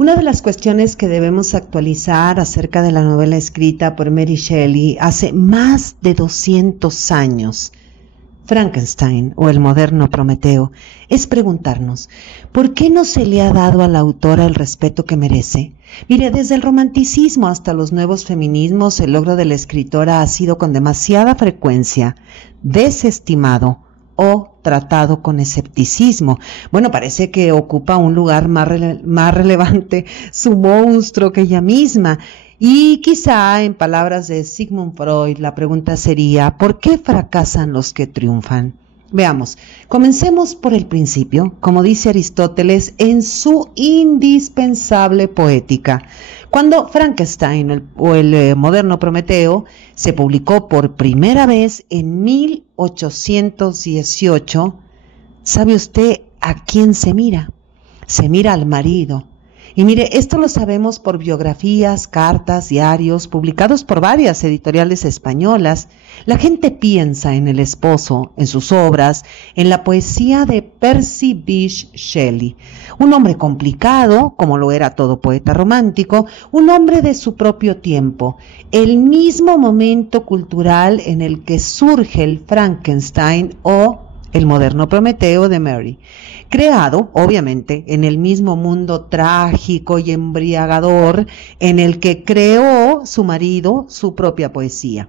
Una de las cuestiones que debemos actualizar acerca de la novela escrita por Mary Shelley hace más de 200 años, Frankenstein o el moderno Prometeo, es preguntarnos, ¿por qué no se le ha dado a la autora el respeto que merece? Mire, desde el romanticismo hasta los nuevos feminismos, el logro de la escritora ha sido con demasiada frecuencia desestimado o tratado con escepticismo. Bueno, parece que ocupa un lugar más relevante su monstruo que ella misma. Y quizá, en palabras de Sigmund Freud, la pregunta sería, ¿por qué fracasan los que triunfan? Veamos, comencemos por el principio, como dice Aristóteles en su indispensable Poética. Cuando Frankenstein o el moderno Prometeo se publicó por primera vez en 1818, ¿sabe usted a quién se mira? Se mira al marido. Y mire, esto lo sabemos por biografías, cartas, diarios, publicados por varias editoriales españolas. La gente piensa en el esposo, en sus obras, en la poesía de Percy Bysshe Shelley. Un hombre complicado, como lo era todo poeta romántico, un hombre de su propio tiempo, el mismo momento cultural en el que surge el Frankenstein o el moderno Prometeo de Mary, creado, obviamente, en el mismo mundo trágico y embriagador en el que creó su marido su propia poesía.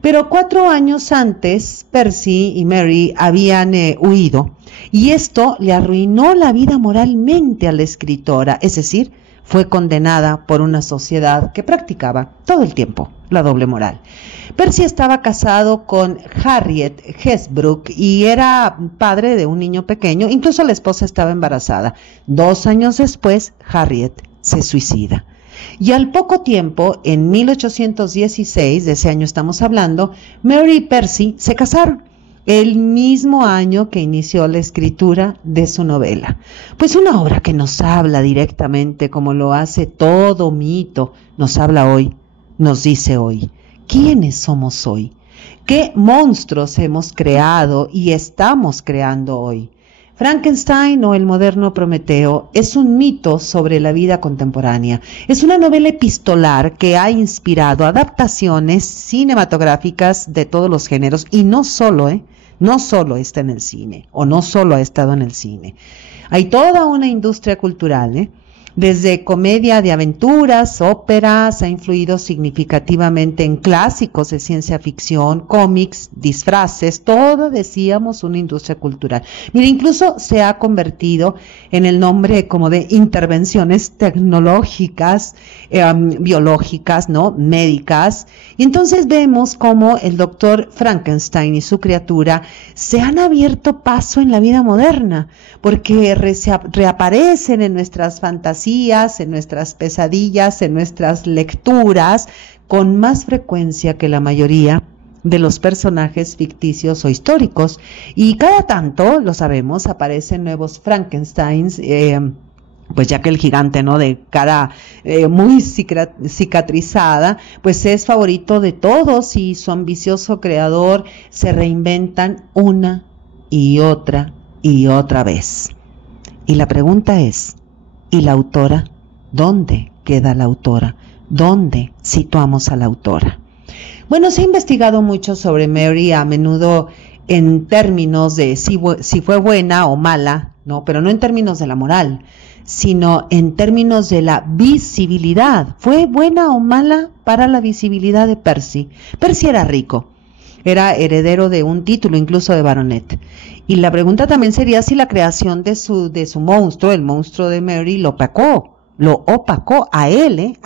Pero 4 años antes, Percy y Mary habían huido, y esto le arruinó la vida moralmente a la escritora, es decir, fue condenada por una sociedad que practicaba todo el tiempo la doble moral. Percy estaba casado con Harriet Hesbrook y era padre de un niño pequeño, incluso la esposa estaba embarazada. 2 años después, Harriet se suicida. Y al poco tiempo, en 1816, de ese año estamos hablando, Mary y Percy se casaron, el mismo año que inició la escritura de su novela. Pues una obra que nos habla directamente, como lo hace todo mito, nos habla hoy, nos dice hoy. ¿Quiénes somos hoy? ¿Qué monstruos hemos creado y estamos creando hoy? Frankenstein o el moderno Prometeo es un mito sobre la vida contemporánea. Es una novela epistolar que ha inspirado adaptaciones cinematográficas de todos los géneros y no solo está en el cine o no solo ha estado en el cine. Hay toda una industria cultural, desde comedia de aventuras, óperas, ha influido significativamente en clásicos de ciencia ficción, cómics, disfraces, todo, decíamos, una industria cultural. Mira, incluso se ha convertido en el nombre como de intervenciones tecnológicas, biológicas, ¿no? Médicas. Y entonces vemos cómo el doctor Frankenstein y su criatura se han abierto paso en la vida moderna, porque reaparecen en nuestras fantasías, en nuestras pesadillas, en nuestras lecturas, con más frecuencia que la mayoría de los personajes ficticios o históricos. Y cada tanto, lo sabemos, aparecen nuevos Frankensteins, pues ya que el gigante, ¿no?, de cara muy cicatrizada, pues es favorito de todos y su ambicioso creador se reinventan una y otra vez. Y la pregunta es, ¿y la autora? ¿Dónde queda la autora? ¿Dónde situamos a la autora? Bueno, se ha investigado mucho sobre Mary, a menudo en términos de si fue buena o mala, ¿no? Pero no en términos de la moral, sino en términos de la visibilidad. ¿Fue buena o mala para la visibilidad de Percy? Percy era rico, era heredero de un título, incluso de baronet. Y la pregunta también sería si la creación de su monstruo, el monstruo de Mary, lo opacó a él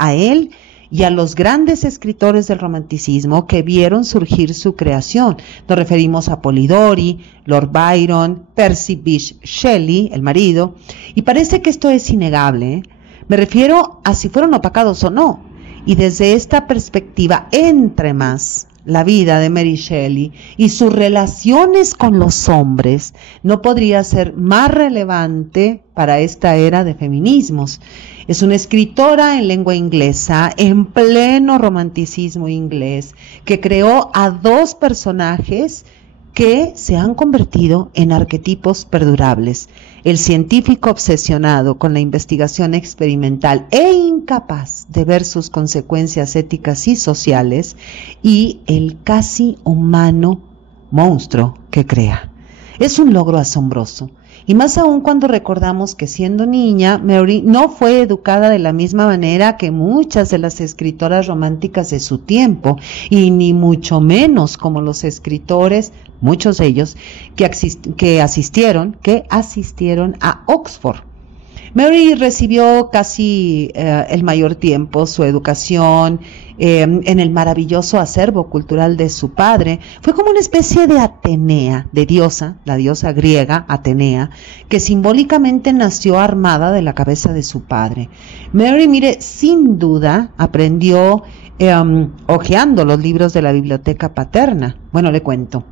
y a los grandes escritores del romanticismo que vieron surgir su creación. Nos referimos a Polidori, Lord Byron, Percy Bysshe Shelley, el marido, y parece que esto es innegable, Me refiero a si fueron opacados o no. Y desde esta perspectiva, entre más la vida de Mary Shelley y sus relaciones con los hombres no podría ser más relevante para esta era de feminismos. Es una escritora en lengua inglesa, en pleno romanticismo inglés, que creó a dos personajes que se han convertido en arquetipos perdurables. El científico obsesionado con la investigación experimental e incapaz de ver sus consecuencias éticas y sociales, y el casi humano monstruo que crea. Es un logro asombroso, y más aún cuando recordamos que siendo niña, Mary no fue educada de la misma manera que muchas de las escritoras románticas de su tiempo, y ni mucho menos como los escritores, muchos de ellos, que asistieron a Oxford. Mary recibió casi el mayor tiempo su educación en el maravilloso acervo cultural de su padre. Fue como una especie de Atenea, de diosa, la diosa griega Atenea, que simbólicamente nació armada de la cabeza de su padre. Mary, mire, sin duda aprendió hojeando los libros de la biblioteca paterna. Bueno, le cuento.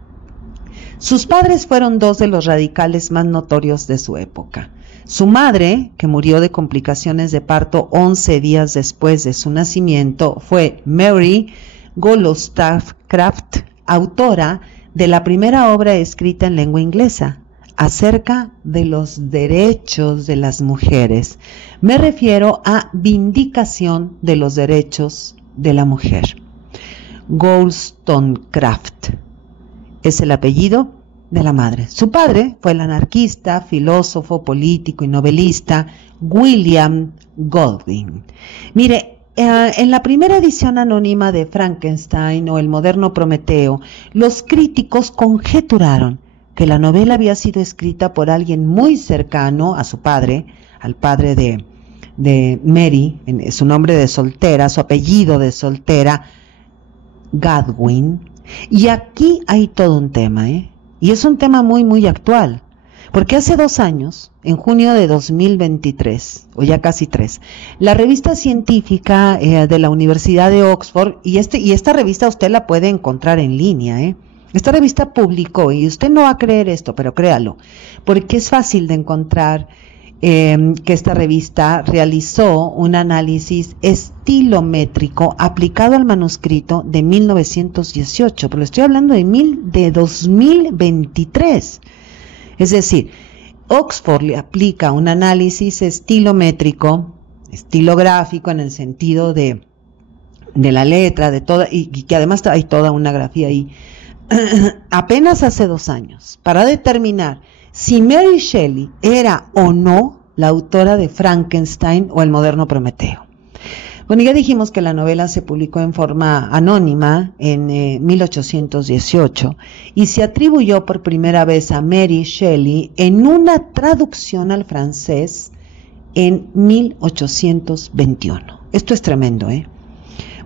Sus padres fueron dos de los radicales más notorios de su época. Su madre, que murió de complicaciones de parto 11 días después de su nacimiento, fue Mary Wollstonecraft, autora de la primera obra escrita en lengua inglesa acerca de los derechos de las mujeres. Me refiero a Vindicación de los Derechos de la Mujer. Wollstonecraft es el apellido de la madre. Su padre fue el anarquista, filósofo, político y novelista William Golding. Mire, en la primera edición anónima de Frankenstein o El moderno Prometeo, los críticos conjeturaron que la novela había sido escrita por alguien muy cercano a su padre, al padre de Mary, su nombre de soltera, su apellido de soltera, Godwin. Y aquí hay todo un tema, y es un tema muy, muy actual, porque hace 2 años, en junio de 2023, o ya casi 3, la revista científica de la Universidad de Oxford, y esta revista usted la puede encontrar en línea, esta revista publicó, y usted no va a creer esto, pero créalo, porque es fácil de encontrar que esta revista realizó un análisis estilométrico aplicado al manuscrito de 1918, pero estoy hablando de 2023. Es decir, Oxford le aplica un análisis estilométrico, estilográfico en el sentido de la letra, de toda, y que además hay toda una grafía ahí, apenas hace 2 años, para determinar si Mary Shelley era o no la autora de Frankenstein o El moderno Prometeo. Bueno, ya dijimos que la novela se publicó en forma anónima en 1818 y se atribuyó por primera vez a Mary Shelley en una traducción al francés en 1821. Esto es tremendo,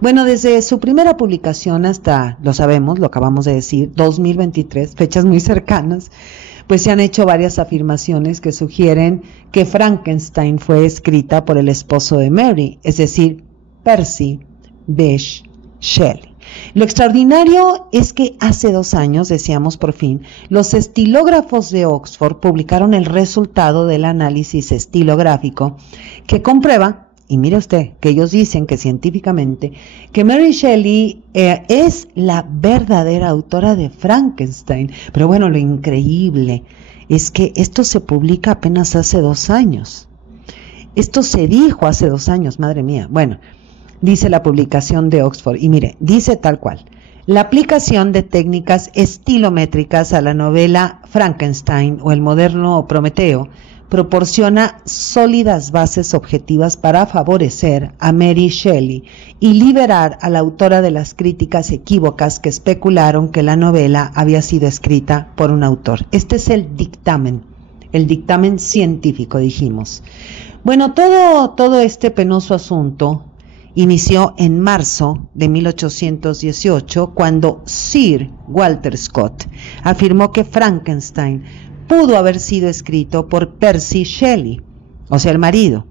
Bueno, desde su primera publicación hasta, lo sabemos, lo acabamos de decir, 2023, fechas muy cercanas, pues se han hecho varias afirmaciones que sugieren que Frankenstein fue escrita por el esposo de Mary, es decir, Percy Bysshe Shelley. Lo extraordinario es que hace 2 años, decíamos por fin, los estilógrafos de Oxford publicaron el resultado del análisis estilográfico que comprueba, y mire usted, que ellos dicen que científicamente, que Mary Shelley es la verdadera autora de Frankenstein. Pero bueno, lo increíble es que esto se publica apenas hace 2 años. Esto se dijo hace 2 años, madre mía. Bueno, dice la publicación de Oxford, y mire, dice tal cual: la aplicación de técnicas estilométricas a la novela Frankenstein o El moderno Prometeo proporciona sólidas bases objetivas para favorecer a Mary Shelley y liberar a la autora de las críticas equívocas que especularon que la novela había sido escrita por un autor. Este es el dictamen científico, dijimos. Bueno, todo este penoso asunto inició en marzo de 1818, cuando Sir Walter Scott afirmó que Frankenstein pudo haber sido escrito por Percy Shelley, o sea, el marido.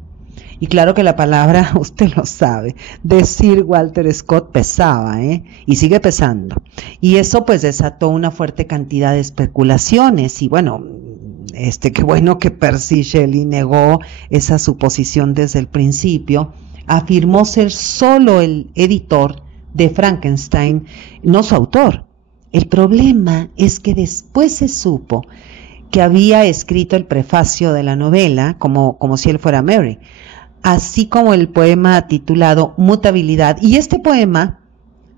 Y claro que la palabra, usted lo sabe, de Sir Walter Scott pesaba, y sigue pesando. Y eso pues desató una fuerte cantidad de especulaciones, y bueno, qué bueno que Percy Shelley negó esa suposición desde el principio, afirmó ser solo el editor de Frankenstein, no su autor. El problema es que después se supo que había escrito el prefacio de la novela, como si él fuera Mary, así como el poema titulado Mutabilidad. Y este poema,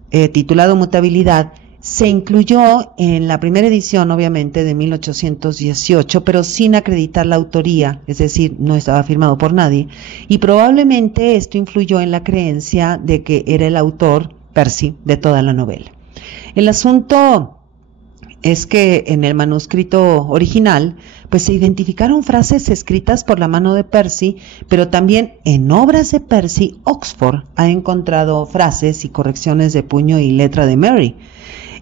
titulado Mutabilidad, se incluyó en la primera edición, obviamente, de 1818, pero sin acreditar la autoría, es decir, no estaba firmado por nadie, y probablemente esto influyó en la creencia de que era el autor, Percy, de toda la novela. El asunto es que en el manuscrito original, pues se identificaron frases escritas por la mano de Percy, pero también en obras de Percy, Oxford ha encontrado frases y correcciones de puño y letra de Mary.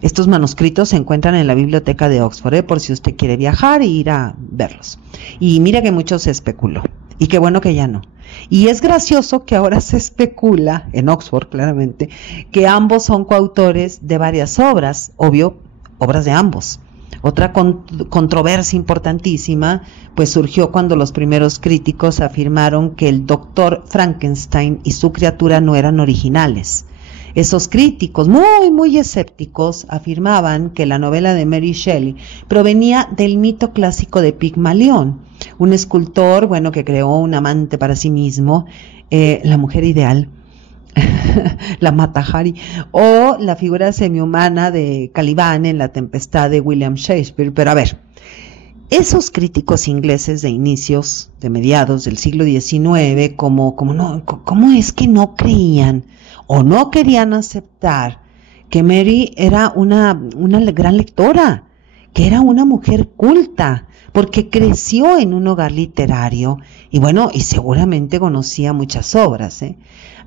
Estos manuscritos se encuentran en la biblioteca de Oxford, por si usted quiere viajar e ir a verlos. Y mira que mucho se especuló, y qué bueno que ya no. Y es gracioso que ahora se especula, en Oxford claramente, que ambos son coautores de varias obras, obvio, obras de ambos. Otra controversia importantísima pues surgió cuando los primeros críticos afirmaron que el doctor Frankenstein y su criatura no eran originales. Esos críticos muy escépticos afirmaban que la novela de Mary Shelley provenía del mito clásico de Pigmalión, un escultor, que creó un amante para sí mismo, la mujer ideal, la Mata Hari, o la figura semihumana de Caliban en La Tempestad de William Shakespeare. Pero a ver, esos críticos ingleses de mediados del siglo XIX, ¿cómo es que no creían o no querían aceptar que Mary era una gran lectora, que era una mujer culta, porque creció en un hogar literario y seguramente conocía muchas obras,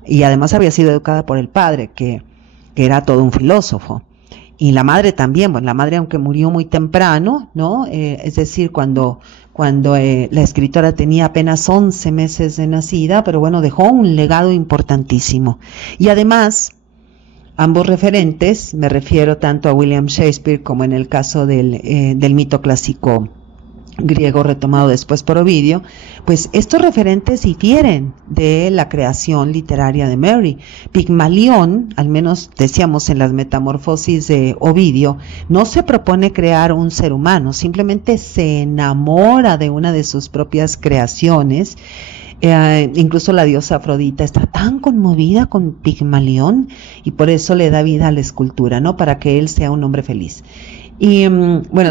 y además había sido educada por el padre, que era todo un filósofo, y la madre también, la madre aunque murió muy temprano, ¿no? Es decir, cuando la escritora tenía apenas 11 meses de nacida, pero dejó un legado importantísimo. Y además, ambos referentes, me refiero tanto a William Shakespeare como en el caso del mito clásico griego retomado después por Ovidio, pues estos referentes difieren de la creación literaria de Mary. Pigmalión, al menos decíamos en las Metamorfosis de Ovidio, no se propone crear un ser humano, simplemente se enamora de una de sus propias creaciones. Incluso la diosa Afrodita está tan conmovida con Pigmalión y por eso le da vida a la escultura, ¿no? Para que él sea un hombre feliz. Y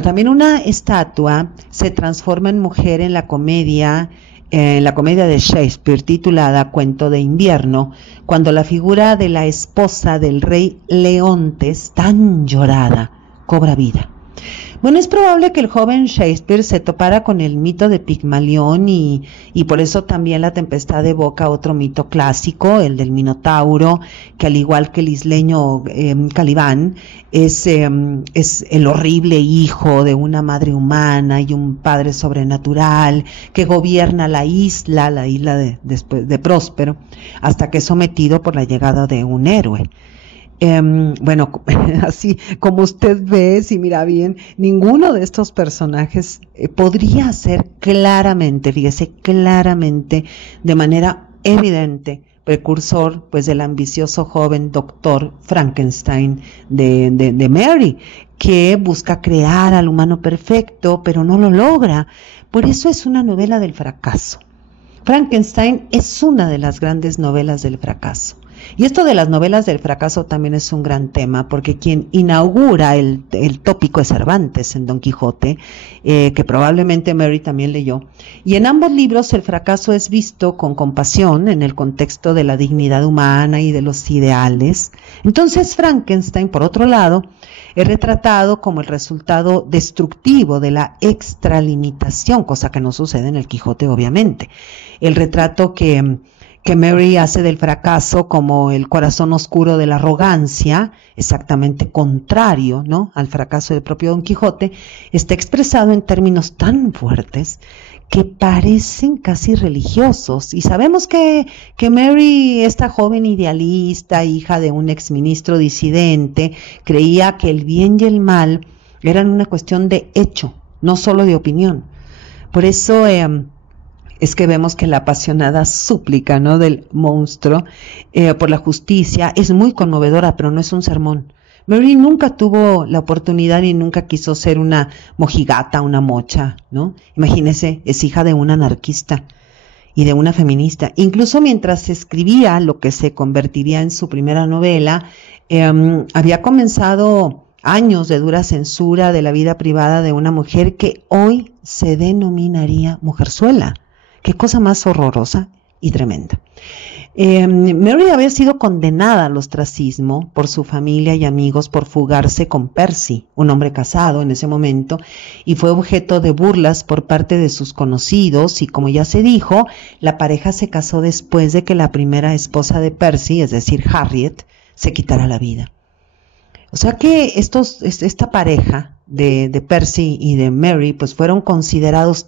también una estatua se transforma en mujer en la comedia de Shakespeare titulada Cuento de invierno, cuando la figura de la esposa del rey Leontes, tan llorada, cobra vida. Es probable que el joven Shakespeare se topara con el mito de Pigmalión y por eso también La Tempestad evoca otro mito clásico, el del Minotauro, que al igual que el isleño Caliban, es el horrible hijo de una madre humana y un padre sobrenatural que gobierna la isla de Próspero, hasta que es sometido por la llegada de un héroe. Así como usted ve, si mira bien, ninguno de estos personajes podría ser claramente, de manera evidente, precursor pues del ambicioso joven doctor Frankenstein de Mary, que busca crear al humano perfecto, pero no lo logra. Por eso es una novela del fracaso. Frankenstein es una de las grandes novelas del fracaso. Y esto de las novelas del fracaso también es un gran tema, porque quien inaugura el tópico es Cervantes en Don Quijote, que probablemente Mary también leyó. Y en ambos libros el fracaso es visto con compasión en el contexto de la dignidad humana y de los ideales. Entonces Frankenstein, por otro lado, es retratado como el resultado destructivo de la extralimitación, cosa que no sucede en el Quijote, obviamente. El retrato que Mary hace del fracaso como el corazón oscuro de la arrogancia, exactamente contrario, ¿no?, al fracaso del propio Don Quijote, está expresado en términos tan fuertes que parecen casi religiosos. Y sabemos que Mary, esta joven idealista, hija de un exministro disidente, creía que el bien y el mal eran una cuestión de hecho, no solo de opinión. Por eso es que vemos que la apasionada súplica, ¿no?, del monstruo por la justicia es muy conmovedora, pero no es un sermón. Mary nunca tuvo la oportunidad y nunca quiso ser una mojigata, una mocha, ¿no? Imagínese, es hija de un anarquista y de una feminista. Incluso mientras escribía lo que se convertiría en su primera novela, había comenzado años de dura censura de la vida privada de una mujer que hoy se denominaría mujerzuela. Qué cosa más horrorosa y tremenda. Mary había sido condenada al ostracismo por su familia y amigos por fugarse con Percy, un hombre casado en ese momento, y fue objeto de burlas por parte de sus conocidos, y como ya se dijo, la pareja se casó después de que la primera esposa de Percy, es decir, Harriet, se quitara la vida. O sea que esta pareja de Percy y de Mary, pues fueron considerados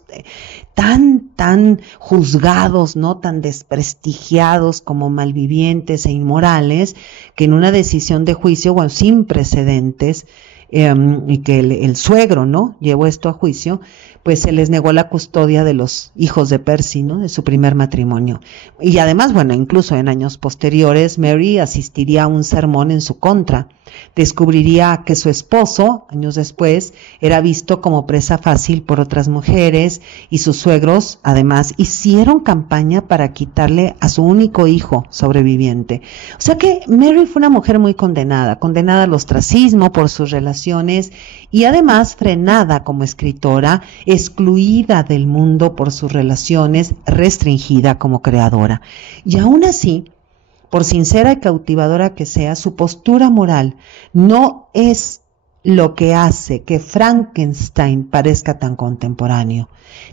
tan juzgados, ¿no? Tan desprestigiados como malvivientes e inmorales, que en una decisión de juicio, bueno, sin precedentes, y que el suegro, ¿no? Llevó esto a juicio, pues se les negó la custodia de los hijos de Percy, ¿no? De su primer matrimonio. Y además, bueno, incluso en años posteriores, Mary asistiría a un sermón en su contra. Descubriría que su esposo, años después, era visto como presa fácil por otras mujeres, y sus suegros, además, hicieron campaña para quitarle a su único hijo sobreviviente. O sea que Mary fue una mujer muy condenada al ostracismo por sus relaciones, y además frenada como escritora, excluida del mundo por sus relaciones, restringida como creadora. Y aún así, por sincera y cautivadora que sea, su postura moral no es lo que hace que Frankenstein parezca tan contemporáneo.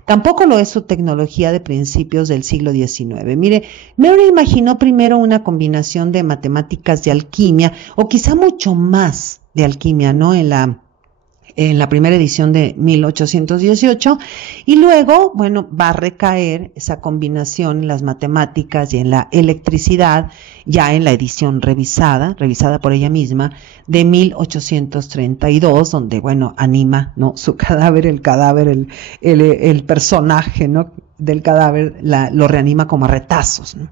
Tampoco lo es su tecnología de principios del siglo XIX. Mire, Mary imaginó primero una combinación de matemáticas y alquimia, o quizá mucho más de alquimia, ¿no? En la primera edición de 1818, y luego, bueno, va a recaer esa combinación en las matemáticas y en la electricidad, ya en la edición revisada por ella misma, de 1832, donde, bueno, anima, ¿no? Su cadáver, el personaje, ¿no? Del cadáver, lo reanima como a retazos, ¿no?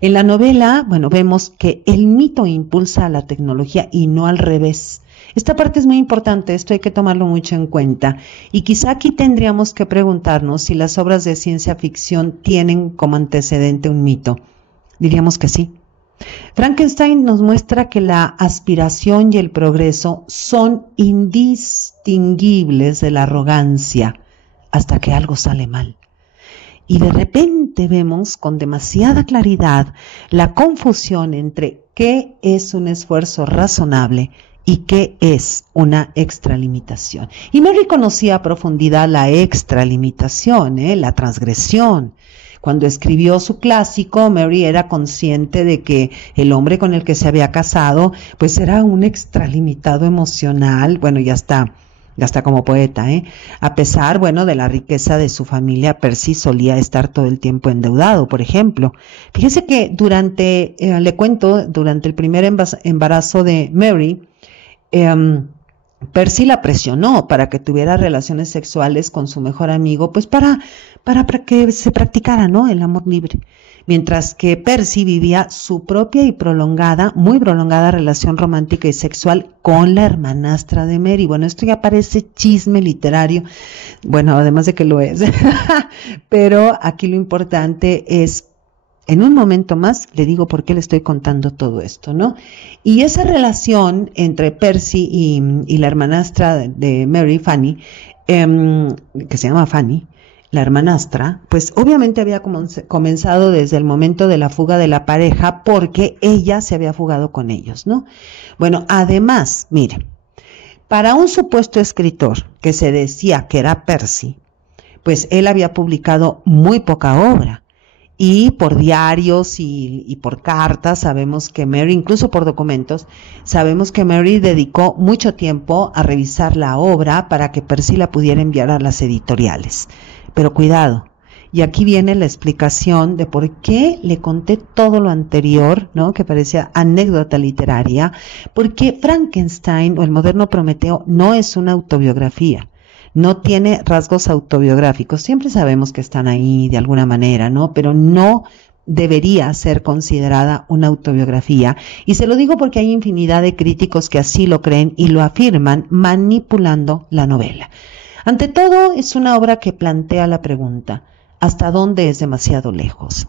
En la novela, bueno, vemos que el mito impulsa a la tecnología y no al revés. Esta parte es muy importante, esto hay que tomarlo mucho en cuenta, y quizá aquí tendríamos que preguntarnos si las obras de ciencia ficción tienen como antecedente un mito. Diríamos que sí. Frankenstein nos muestra que la aspiración y el progreso son indistinguibles de la arrogancia hasta que algo sale mal. Y de repente vemos con demasiada claridad la confusión entre qué es un esfuerzo razonable y qué es una extralimitación. Y Mary conocía a profundidad la extralimitación, la transgresión. Cuando escribió su clásico, Mary era consciente de que el hombre con el que se había casado, pues era un extralimitado emocional, bueno, ya está como poeta, a pesar, bueno, de la riqueza de su familia. Percy solía estar todo el tiempo endeudado, por ejemplo. Fíjese que durante el primer embarazo de Mary, Percy la presionó para que tuviera relaciones sexuales con su mejor amigo, pues para que se practicara, ¿no?, el amor libre. Mientras que Percy vivía su propia y muy prolongada relación romántica y sexual con la hermanastra de Mary. Bueno, esto ya parece chisme literario, bueno, además de que lo es, pero aquí lo importante es, en un momento más le digo por qué le estoy contando todo esto, ¿no? Y esa relación entre Percy y la hermanastra de Mary, Fanny, que se llama Fanny, la hermanastra, pues obviamente había comenzado desde el momento de la fuga de la pareja, porque ella se había fugado con ellos, ¿no? Bueno, además, mire, para un supuesto escritor que se decía que era Percy, pues él había publicado muy poca obra. Y por diarios y por cartas sabemos que Mary, incluso por documentos, sabemos que Mary dedicó mucho tiempo a revisar la obra para que Percy la pudiera enviar a las editoriales. Pero cuidado, y aquí viene la explicación de por qué le conté todo lo anterior, ¿no?, que parecía anécdota literaria, porque Frankenstein o el moderno Prometeo no es una autobiografía. No tiene rasgos autobiográficos, siempre sabemos que están ahí de alguna manera, ¿no? Pero no debería ser considerada una autobiografía, y se lo digo porque hay infinidad de críticos que así lo creen y lo afirman manipulando la novela. Ante todo, es una obra que plantea la pregunta: ¿hasta dónde es demasiado lejos?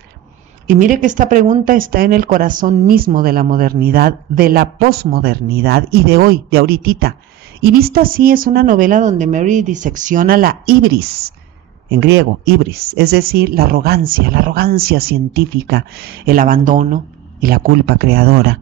Y mire que esta pregunta está en el corazón mismo de la modernidad, de la posmodernidad y de hoy, de ahoritita. Y vista así, es una novela donde Mary disecciona la hibris, en griego, hibris, es decir, la arrogancia científica, el abandono y la culpa creadora.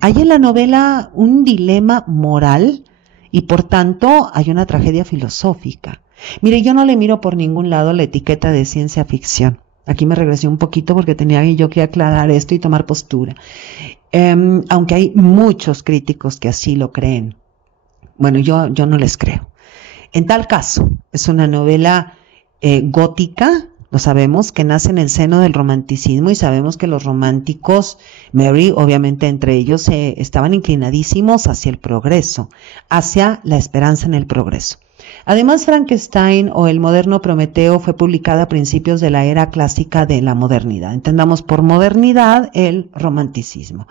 Hay en la novela un dilema moral y por tanto hay una tragedia filosófica. Mire, yo no le miro por ningún lado la etiqueta de ciencia ficción. Aquí me regresé un poquito porque tenía yo que aclarar esto y tomar postura. Aunque hay muchos críticos que así lo creen. Bueno, yo no les creo. En tal caso, es una novela gótica, lo sabemos, que nace en el seno del romanticismo, y sabemos que los románticos, Mary, obviamente entre ellos, estaban inclinadísimos hacia el progreso, hacia la esperanza en el progreso. Además, Frankenstein o el moderno Prometeo fue publicada a principios de la era clásica de la modernidad. Entendamos por modernidad el romanticismo.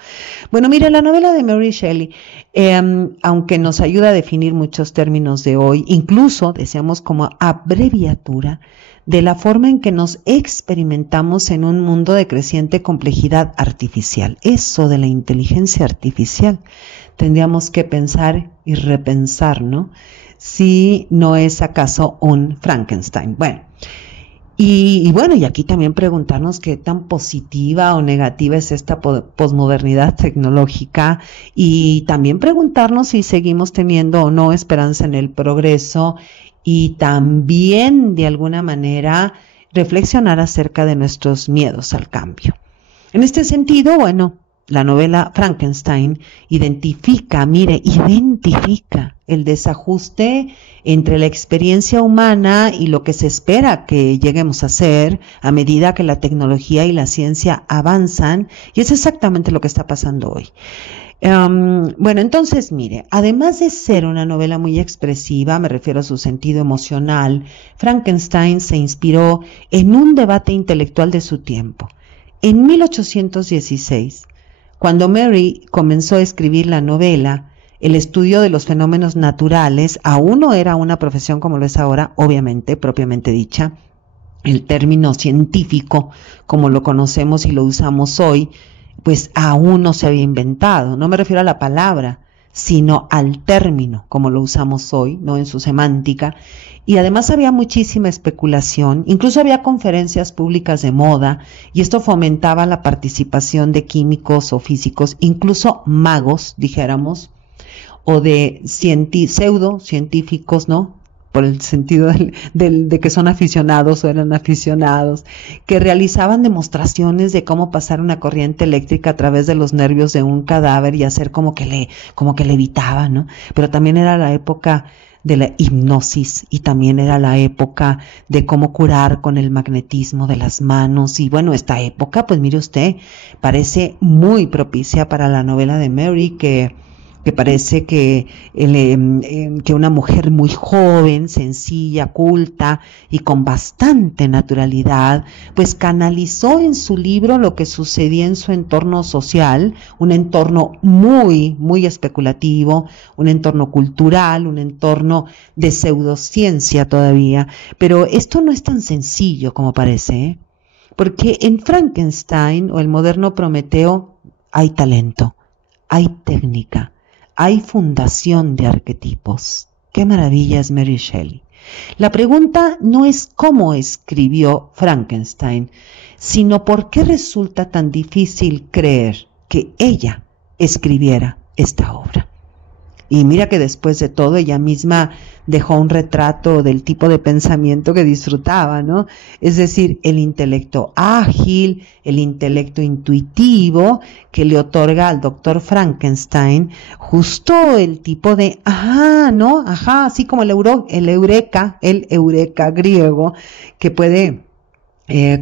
Bueno, mire, la novela de Mary Shelley, aunque nos ayuda a definir muchos términos de hoy, incluso decíamos como abreviatura de la forma en que nos experimentamos en un mundo de creciente complejidad artificial. Eso de la inteligencia artificial tendríamos que pensar y repensar, ¿no? Si no es acaso un Frankenstein. Bueno, y aquí también preguntarnos qué tan positiva o negativa es esta posmodernidad tecnológica, y también preguntarnos si seguimos teniendo o no esperanza en el progreso, y también de alguna manera reflexionar acerca de nuestros miedos al cambio. En este sentido, bueno, la novela Frankenstein identifica el desajuste entre la experiencia humana y lo que se espera que lleguemos a ser a medida que la tecnología y la ciencia avanzan, y es exactamente lo que está pasando hoy. Bueno, entonces mire, además de ser una novela muy expresiva, me refiero a su sentido emocional, Frankenstein se inspiró en un debate intelectual de su tiempo. En 1816, cuando Mary comenzó a escribir la novela, el estudio de los fenómenos naturales aún no era una profesión como lo es ahora, obviamente, propiamente dicha. El término científico, como lo conocemos y lo usamos hoy, pues aún no se había inventado. No me refiero a la palabra, sino al término, como lo usamos hoy, no en su semántica. Y además había muchísima especulación, incluso había conferencias públicas de moda, y esto fomentaba la participación de químicos o físicos, incluso magos, dijéramos, o de pseudocientíficos, ¿no? Por el sentido de que son aficionados o eran aficionados, que realizaban demostraciones de cómo pasar una corriente eléctrica a través de los nervios de un cadáver y hacer como que levitaba, ¿no? Pero también era la época de la hipnosis, y también era la época de cómo curar con el magnetismo de las manos. Y bueno, esta época, pues mire usted, parece muy propicia para la novela de Mary, que parece que una mujer muy joven, sencilla, culta y con bastante naturalidad, pues canalizó en su libro lo que sucedía en su entorno social, un entorno muy, muy especulativo, un entorno cultural, un entorno de pseudociencia todavía. Pero esto no es tan sencillo como parece, ¿eh? Porque en Frankenstein o el moderno Prometeo hay talento, hay técnica, hay fundación de arquetipos. ¡Qué maravilla es Mary Shelley! La pregunta no es cómo escribió Frankenstein, sino por qué resulta tan difícil creer que ella escribiera esta obra. Y mira que después de todo ella misma dejó un retrato del tipo de pensamiento que disfrutaba, ¿no? Es decir, el intelecto ágil, el intelecto intuitivo que le otorga al doctor Frankenstein justo el tipo de así como el eureka griego, que puede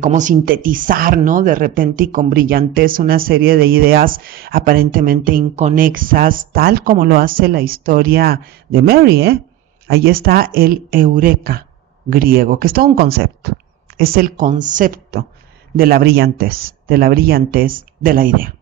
como sintetizar, ¿no? De repente y con brillantez una serie de ideas aparentemente inconexas, tal como lo hace la historia de Mary, ¿eh? Ahí está el eureka griego, que es todo un concepto. Es el concepto de la brillantez de la idea.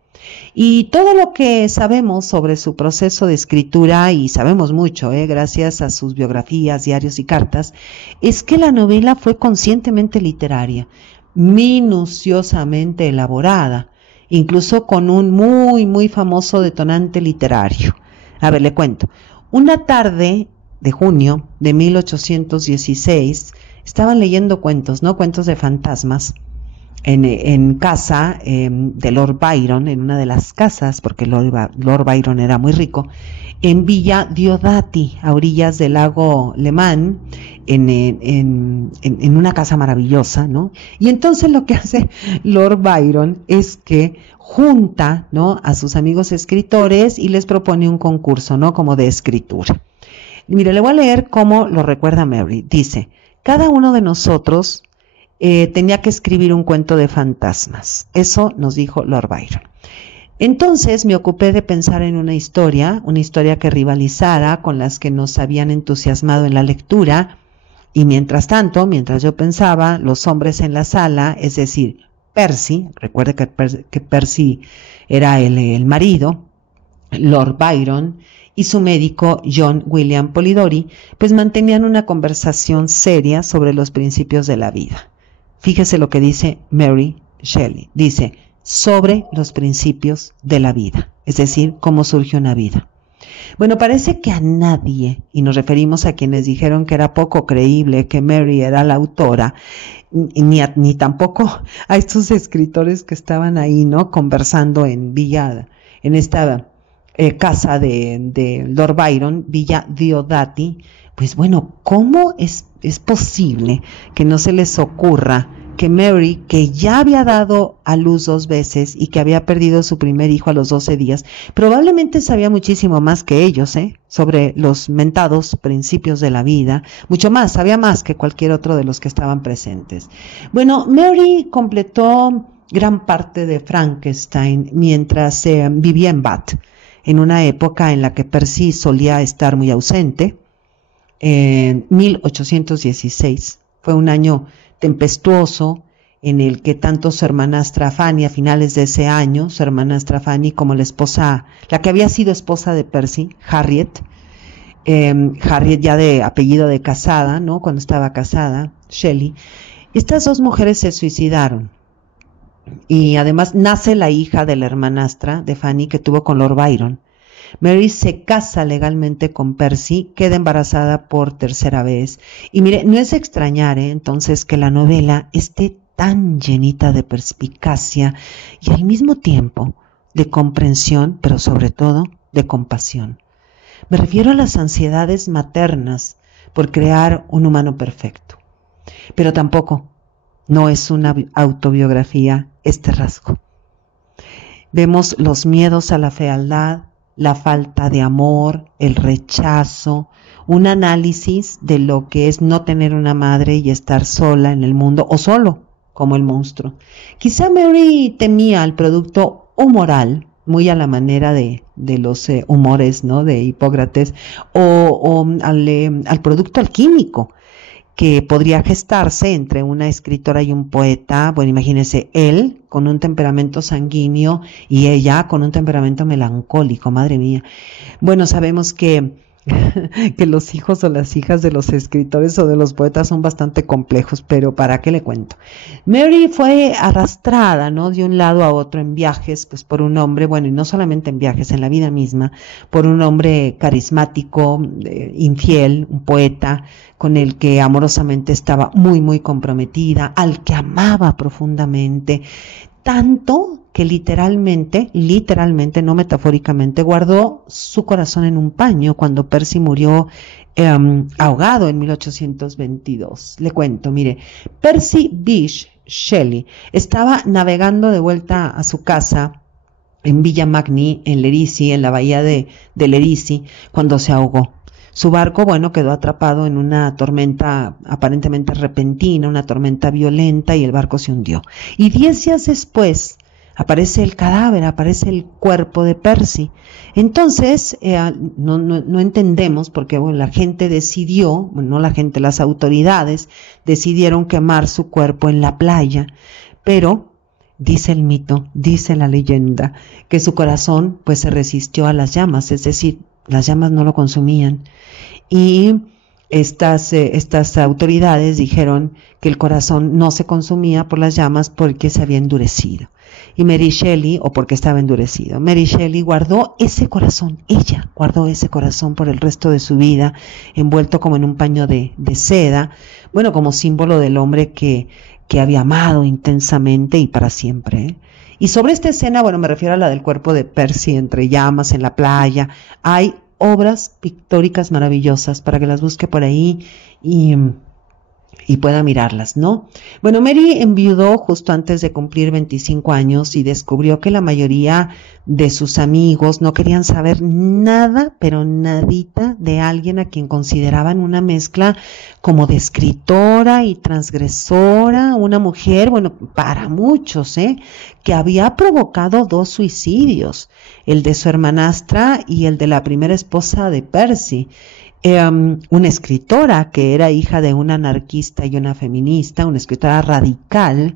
Y todo lo que sabemos sobre su proceso de escritura, y sabemos mucho, gracias a sus biografías, diarios y cartas, es que la novela fue conscientemente literaria, minuciosamente elaborada, incluso con un muy, muy famoso detonante literario. A ver, le cuento. Una tarde de junio de 1816, estaban leyendo cuentos, ¿no? Cuentos de fantasmas, en casa de Lord Byron, en una de las casas, porque Lord Byron era muy rico, en Villa Diodati, a orillas del lago Le Mans, en una casa maravillosa, ¿no? Y entonces lo que hace Lord Byron es que junta, ¿no?, a sus amigos escritores y les propone un concurso, ¿no?, como de escritura. Mire, le voy a leer cómo lo recuerda Mary. Dice: cada uno de nosotros tenía que escribir un cuento de fantasmas. Eso nos dijo Lord Byron. Entonces me ocupé de pensar en una historia que rivalizara con las que nos habían entusiasmado en la lectura, y mientras tanto, mientras yo pensaba, los hombres en la sala, es decir, Percy, recuerde que Percy era el marido, Lord Byron, y su médico John William Polidori, pues mantenían una conversación seria sobre los principios de la vida. Fíjese lo que dice Mary Shelley. Dice: sobre los principios de la vida, es decir, cómo surge una vida. Bueno, parece que a nadie, y nos referimos a quienes dijeron que era poco creíble que Mary era la autora, ni tampoco a estos escritores que estaban ahí, ¿no?, conversando en Villa, en esta casa de Lord Byron, Villa Diodati. Pues bueno, ¿cómo es posible que no se les ocurra que Mary, que ya había dado a luz 2 veces y que había perdido su primer hijo a los 12 días, probablemente sabía muchísimo más que ellos, sobre los mentados principios de la vida, mucho más, sabía más que cualquier otro de los que estaban presentes? Bueno, Mary completó gran parte de Frankenstein mientras vivía en Bath, en una época en la que Percy solía estar muy ausente. En 1816 fue un año tempestuoso en el que tanto su hermanastra Fanny, a finales de ese año, su hermanastra Fanny, como la que había sido esposa de Percy, Harriet ya de apellido de casada, ¿no?, cuando estaba casada, Shelley, estas 2 mujeres se suicidaron. Y además nace la hija de la hermanastra de Fanny que tuvo con Lord Byron. Mary se casa legalmente con Percy, queda embarazada por 3ª vez. Y mire, no es de extrañar, entonces, que la novela esté tan llenita de perspicacia y al mismo tiempo de comprensión, pero sobre todo de compasión. Me refiero a las ansiedades maternas por crear un humano perfecto. Pero tampoco no es una autobiografía este rasgo. Vemos los miedos a la fealdad, la falta de amor, el rechazo, un análisis de lo que es no tener una madre y estar sola en el mundo, o solo, como el monstruo. Quizá Mary temía el producto humoral, muy a la manera de los humores, ¿no?, de Hipócrates, o al producto alquímico que podría gestarse entre una escritora y un poeta. Bueno, imagínense, él con un temperamento sanguíneo y ella con un temperamento melancólico, madre mía. Bueno, sabemos que los hijos o las hijas de los escritores o de los poetas son bastante complejos, pero ¿para qué le cuento? Mary fue arrastrada, ¿no?, de un lado a otro en viajes, pues por un hombre, bueno, y no solamente en viajes, en la vida misma, por un hombre carismático, infiel, un poeta, con el que amorosamente estaba muy, muy comprometida, al que amaba profundamente, tanto que literalmente, no metafóricamente, guardó su corazón en un paño cuando Percy murió ahogado en 1822. Le cuento, mire, Percy Bysshe Shelley estaba navegando de vuelta a su casa en Villa Magni, en Lerici, en la bahía de Lerici, cuando se ahogó. Su barco, bueno, quedó atrapado en una tormenta aparentemente repentina, una tormenta violenta, y el barco se hundió. Y 10 días después aparece el cadáver, aparece el cuerpo de Percy. Entonces, no entendemos porque, bueno, la gente decidió, bueno, no la gente, las autoridades decidieron quemar su cuerpo en la playa. pero dice el mito, dice la leyenda, que su corazón pues se resistió a las llamas, es decir, las llamas no lo consumían. Y estas autoridades dijeron que el corazón no se consumía por las llamas porque se había endurecido. Y Mary Shelley, o porque estaba endurecido, Mary Shelley guardó ese corazón, ella guardó ese corazón por el resto de su vida, envuelto como en un paño de seda, bueno, como símbolo del hombre que había amado intensamente y para siempre, ¿eh? Y sobre esta escena, bueno, me refiero a la del cuerpo de Percy entre llamas en la playa, hay obras pictóricas maravillosas para que las busque por ahí y pueda mirarlas, ¿no? Bueno, Mary enviudó justo antes de cumplir 25 años y descubrió que la mayoría de sus amigos no querían saber nada, pero nadita, de alguien a quien consideraban una mezcla como de escritora y transgresora, una mujer, bueno, para muchos, que había provocado 2 suicidios, el de su hermanastra y el de la primera esposa de Percy. Una escritora que era hija de una anarquista y una feminista, una escritora radical,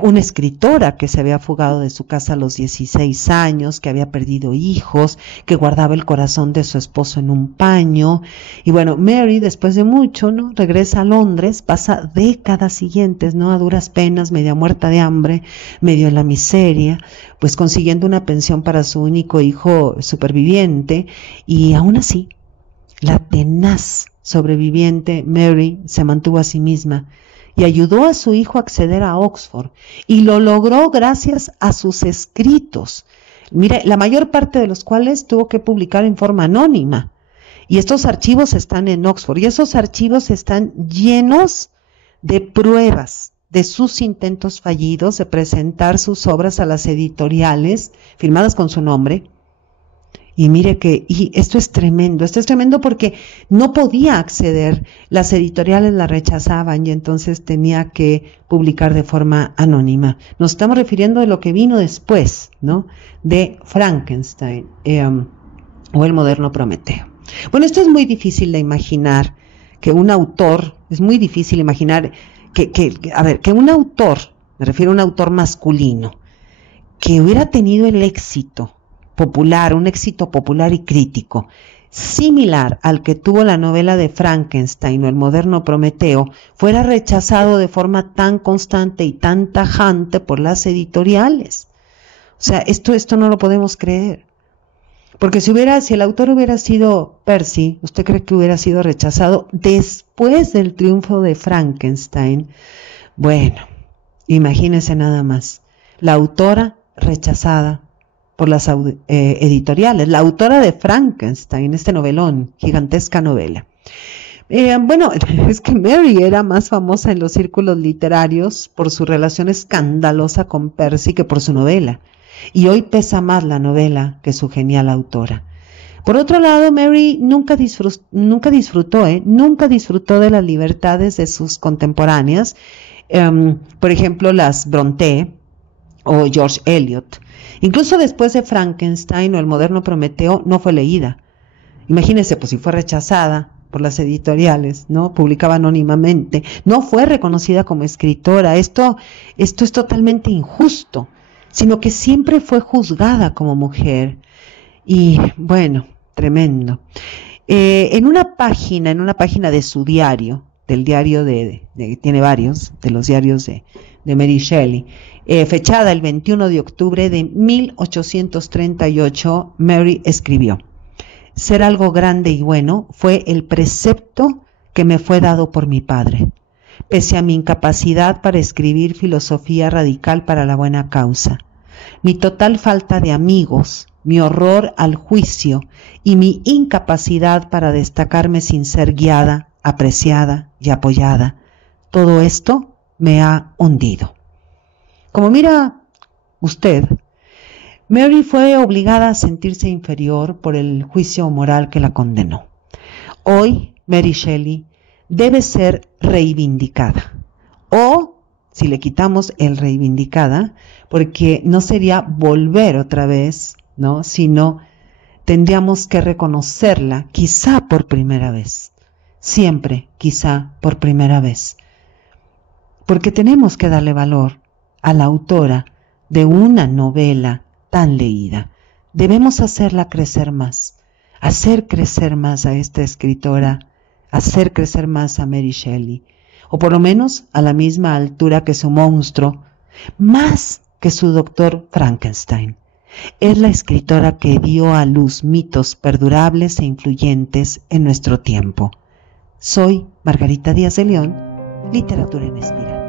una escritora que se había fugado de su casa a los 16 años, que había perdido hijos, que guardaba el corazón de su esposo en un paño. Y bueno, Mary, después de mucho, ¿no?, regresa a Londres, pasa décadas siguientes, ¿no?, a duras penas, media muerta de hambre, medio en la miseria, pues consiguiendo una pensión para su único hijo superviviente, y aún así, la tenaz sobreviviente Mary se mantuvo a sí misma y ayudó a su hijo a acceder a Oxford, y lo logró gracias a sus escritos. Mire, la mayor parte de los cuales tuvo que publicar en forma anónima. Y estos archivos están en Oxford, y esos archivos están llenos de pruebas de sus intentos fallidos de presentar sus obras a las editoriales, firmadas con su nombre. Y mire y esto es tremendo porque no podía acceder, las editoriales la rechazaban y entonces tenía que publicar de forma anónima. Nos estamos refiriendo a lo que vino después, ¿no?, de Frankenstein, o el moderno Prometeo. Bueno, esto es muy difícil de imaginar, que un autor, es muy difícil imaginar que un autor, me refiero a un autor masculino, que hubiera tenido el éxito popular, un éxito popular y crítico, similar al que tuvo la novela de Frankenstein o el moderno Prometeo, fuera rechazado de forma tan constante y tan tajante por las editoriales. O sea, esto no lo podemos creer. Porque si el autor hubiera sido Percy, ¿usted cree que hubiera sido rechazado después del triunfo de Frankenstein? Bueno, imagínense nada más. La autora rechazada por las editoriales, la autora de Frankenstein, este novelón, gigantesca novela. Bueno, es que Mary era más famosa en los círculos literarios por su relación escandalosa con Percy que por su novela. Y hoy pesa más la novela que su genial autora. Por otro lado, Mary nunca disfrutó de las libertades de sus contemporáneas, por ejemplo, las Brontë o George Eliot. Incluso después de Frankenstein o el moderno Prometeo no fue leída. Imagínense, pues si fue rechazada por las editoriales, ¿no?, publicaba anónimamente, no fue reconocida como escritora. Esto es totalmente injusto, sino que siempre fue juzgada como mujer. Y bueno, tremendo. En una página de su diario, del diario tiene varios, de los diarios de Mary Shelley, fechada el 21 de octubre de 1838, Mary escribió: ser algo grande y bueno fue el precepto que me fue dado por mi padre, pese a mi incapacidad para escribir filosofía radical para la buena causa, mi total falta de amigos, mi horror al juicio y mi incapacidad para destacarme sin ser guiada, apreciada y apoyada. Todo esto me ha hundido. Como mira usted, Mary fue obligada a sentirse inferior por el juicio moral que la condenó. Hoy, Mary Shelley debe ser reivindicada. O, si le quitamos el reivindicada, porque no sería volver otra vez, ¿no?, sino tendríamos que reconocerla, quizá por primera vez. Siempre, quizá por primera vez. Porque tenemos que darle valor a la autora de una novela tan leída. Debemos hacerla crecer más, hacer crecer más a esta escritora, hacer crecer más a Mary Shelley, o por lo menos a la misma altura que su monstruo, más que su doctor Frankenstein. Es la escritora que dio a luz mitos perdurables e influyentes en nuestro tiempo. Soy Margarita Díaz de León, Literatura en Espiral.